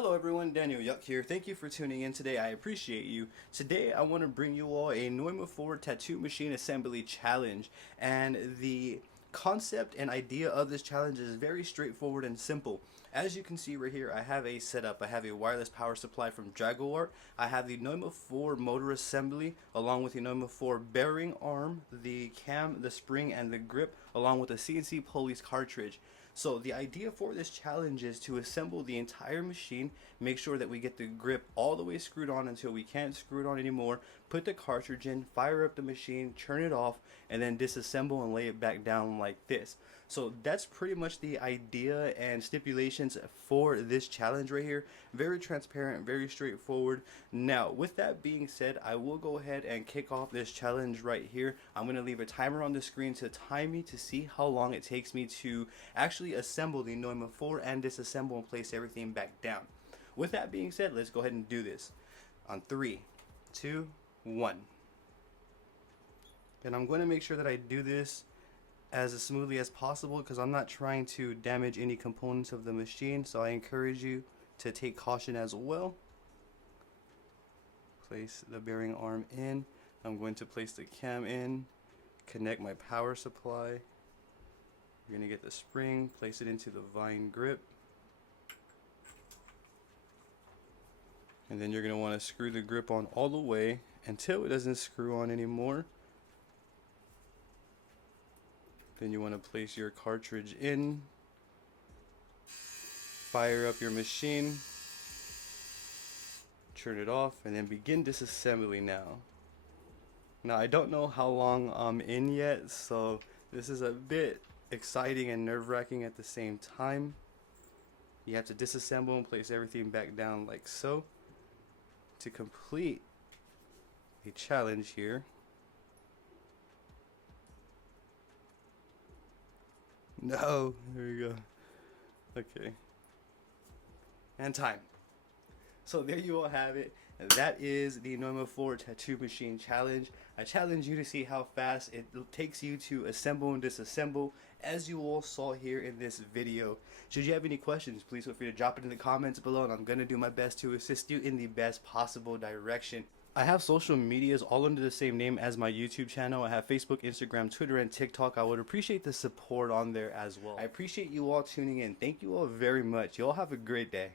Hello everyone, Daniel Yuck here. Thank you for tuning in today. I appreciate you. Today I want to bring you all a Neuma 4 tattoo machine assembly challenge, and the concept and idea of this challenge is very straightforward and simple. As you can see right here, I have a setup. I have a wireless power supply from Jaguar. I have the Neuma 4 motor assembly along with the Neuma 4 bearing arm, the cam, the spring, and the grip, along with a CNC Police cartridge. So the idea for this challenge is to assemble the entire machine, make sure that we get the grip all the way screwed on until we can't screw it on anymore, put the cartridge in, fire up the machine, turn it off, and then disassemble and lay it back down like this. So that's pretty much the idea and stipulations for this challenge right here. Very transparent, very straightforward. Now, with that being said, I will go ahead and kick off this challenge right here. I'm going to leave a timer on the screen to time me to see how long it takes me to actually assemble the Neuma 4 and disassemble and place everything back down. With that being said, let's go ahead and do this. On 3, 2, 1. And I'm going to make sure that I do this as smoothly as possible because I'm not trying to damage any components of the machine, so I encourage you to take caution as well. Place the bearing arm in. I'm going to place the cam in, connect my power supply. You're going to get the spring, place it into the vine grip, and then you're going to want to screw the grip on all the way until it doesn't screw on anymore. Then you want to place your cartridge in, fire up your machine, turn it off, and then begin disassembly now. Now I don't know how long I'm in yet, so this is a bit exciting and nerve-wracking at the same time. You have to disassemble and place everything back down like so to complete a challenge here. No, there we go. Okay. And time. So there you all have it. That is the Neuma 4 tattoo machine challenge. I challenge you to see how fast it takes you to assemble and disassemble, as you all saw here in this video. Should you have any questions, please feel free to drop it in the comments below, and I'm going to do my best to assist you in the best possible direction. I have social medias all under the same name as my YouTube channel. I have Facebook, Instagram, Twitter, and TikTok. I would appreciate the support on there as well. I appreciate you all tuning in. Thank you all very much. You all have a great day.